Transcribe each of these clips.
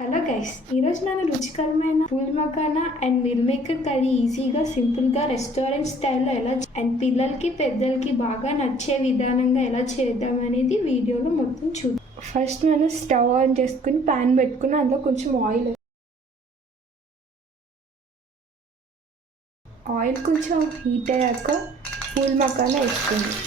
Hello guys, ఈరోజు నేను రుచికరమైన pool makhana and meal maker curry ఈజీగా సింపుల్గా రెస్టారెంట్ స్టైల్లో ఎలా అండ్ పిల్లలకి పెద్దలకి బాగా నచ్చే విధానంగా ఎలా చేద్దాం అనేది వీడియోలో మొత్తం చూద్దాం. ఫస్ట్ నేను స్టవ్ ఆన్ చేసుకుని ప్యాన్ పెట్టుకుని అందులో కొంచెం ఆయిల్ కొంచెం హీట్ అయ్యాక పూల్ మకానా వేసుకుందాం.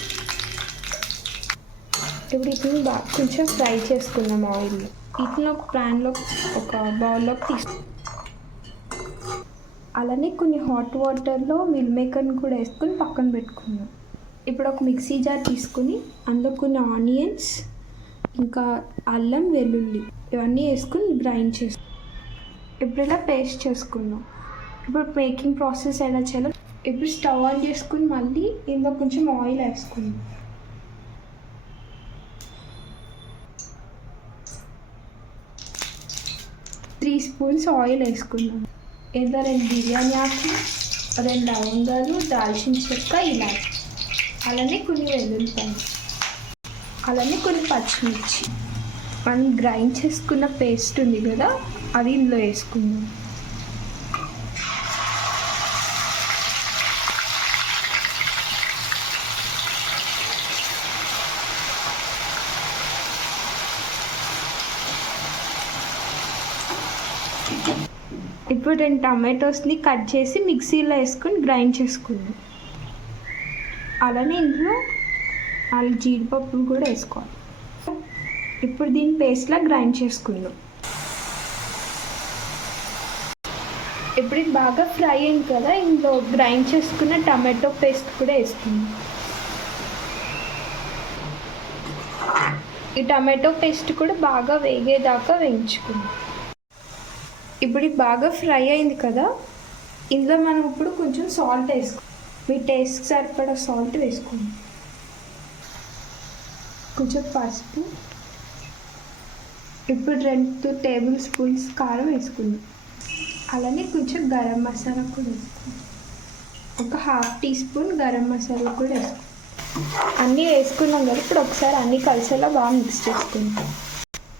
ఇప్పుడు వీటిని బాగా కొంచెం ఫ్రై చేసుకుందాం ఆయిల్లో. వీటిని ఒక ప్యాన్లో ఒక బౌల్లోకి అలానే కొన్ని హాట్ వాటర్లో మిల్ మేకర్ని కూడా వేసుకొని పక్కన పెట్టుకుందాం. ఇప్పుడు ఒక మిక్సీ జార్ తీసుకుని అందులో కొన్ని ఆనియన్స్ ఇంకా అల్లం వెల్లుల్లి ఇవన్నీ వేసుకుని గ్రైండ్ చేసుకుందాం. ఇప్పుడు ఇలా పేస్ట్ చేసుకుందాం. ఇప్పుడు మేకింగ్ ప్రాసెస్ ఎలా చేయాలో ఇప్పుడు స్టవ్ ఆన్ చేసుకుని మళ్ళీ ఇందులో కొంచెం ఆయిల్ వేసుకుందాం. 3 స్పూన్స్ ఆయిల్ వేసుకున్నాం. ఇందులో 2 బిర్యానీ ఆకు, 2 లవంగాలు, దాల్చిన చెక్క, ఇలాచి, అలానే కొన్ని వెల్లుల్లిపాయలు, అలానే కొన్ని పచ్చిమిర్చి. మనం గ్రైండ్ చేసుకున్న పేస్ట్ ఉంది కదా, అది ఇందులో వేసుకుందాం. ఇప్పుడు 2 టమాటోస్ని కట్ చేసి మిక్సీలో వేసుకొని గ్రైండ్ చేసుకుందాం. అలానే ఇందులో 4 జీడిపప్పులు కూడా వేసుకోవాలి. ఇప్పుడు దీన్ని పేస్ట్లా గ్రైండ్ చేసుకుందాం. ఇప్పుడు ఇది బాగా ఫ్రై అయింది కదా, ఇందులో గ్రైండ్ చేసుకున్న టమాటో పేస్ట్ కూడా వేసుకుందాం. ఈ టమాటో పేస్ట్ కూడా బాగా వేగేదాకా వేయించుకుందాం. ఇప్పుడు ఇది బాగా ఫ్రై అయింది కదా, ఇందులో మనం ఇప్పుడు కొంచెం సాల్ట్ వేసుకోండి. మీ టేస్ట్కి సరిపడా సాల్ట్ వేసుకోండి. కొంచెం పసుపు, ఇప్పుడు 2 టేబుల్ స్పూన్స్ కారం వేసుకుందాం. అలానే కొంచెం గరం మసాలా కూడా వేసుకుందాం. ఒక 1/2 టీ స్పూన్ గరం మసాలా కూడా వేసుకుందాం. అన్నీ వేసుకున్నాం కదా, ఇప్పుడు ఒకసారి అన్నీ కలిసేలా బాగా మిక్స్ చేసుకుంటాం.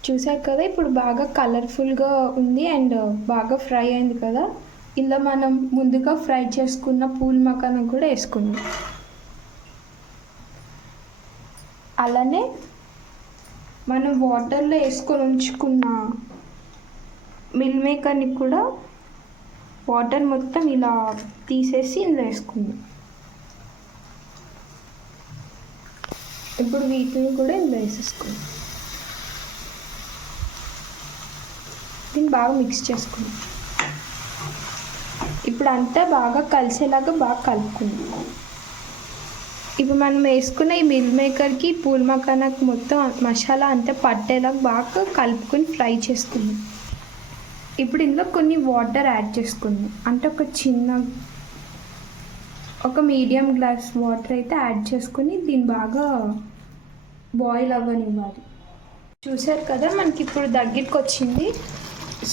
చూసారు కదా, ఇప్పుడు బాగా కలర్ఫుల్గా ఉంది అండ్ బాగా ఫ్రై అయింది కదా. ఇందులో మనం ముందుగా ఫ్రై చేసుకున్న పూల్ మకానా కూడా వేసుకున్నాం. అలానే మనం వాటర్లో వేసుకొని ఉంచుకున్న మిల్ మేకర్ని కూడా వాటర్ మొత్తం ఇలా తీసేసి ఇందులో వేసుకుందాం. ఇప్పుడు వీటిని కూడా ఇందులో వేసేసుకుందాం. దీన్ని బాగా మిక్స్ చేసుకుందాం. ఇప్పుడు అంతా బాగా కలిసేలాగా బాగా కలుపుకుందాం. ఇప్పుడు మనం వేసుకున్న ఈ మిల్ మేకర్కి పూల్ మకానాకి మొత్తం మసాలా అంతా పట్టేలాగా బాగా కలుపుకొని ఫ్రై చేసుకుందాం. ఇప్పుడు ఇందులో కొన్ని వాటర్ యాడ్ చేసుకుందాం. అంటే ఒక మీడియం గ్లాస్ వాటర్ అయితే యాడ్ చేసుకొని దీన్ని బాగా బాయిల్ అవ్వనివ్వాలి. చూసారు కదా, మనకి ఇప్పుడు దగ్గరికి వచ్చింది.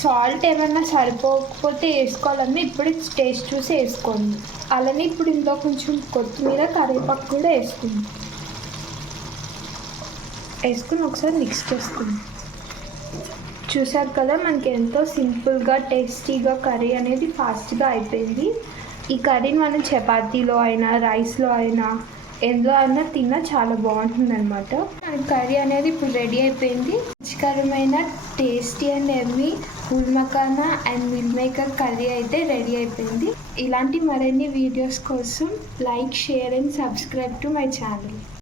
సాల్ట్ ఏమన్నా సరిపోకపోతే వేసుకోవాలని ఇప్పుడు టేస్ట్ చూసి వేసుకోండి. అలానే ఇప్పుడు ఇందులో కొంచెం కొత్తిమీర, కరివేపాకు కూడా వేసుకుని ఒకసారి మిక్స్ చేసుకుందాం. చూసారు కదా, మనకి ఎంతో సింపుల్గా టేస్టీగా కర్రీ అనేది ఫాస్ట్గా అయిపోయింది. ఈ కర్రీని మనం చపాతీలో అయినా రైస్లో అయినా ఎందులో అయినా తిన్నా చాలా బాగుంటుంది అనమాట. మన కర్రీ అనేది ఇప్పుడు రెడీ అయిపోయింది. రుచికరమైన tasty and Emmy pool makhana and meal maker curry అయితే రెడీ అయిపోయింది. ఇలాంటి మరిన్ని వీడియోస్ కోసం like, share and subscribe to my channel.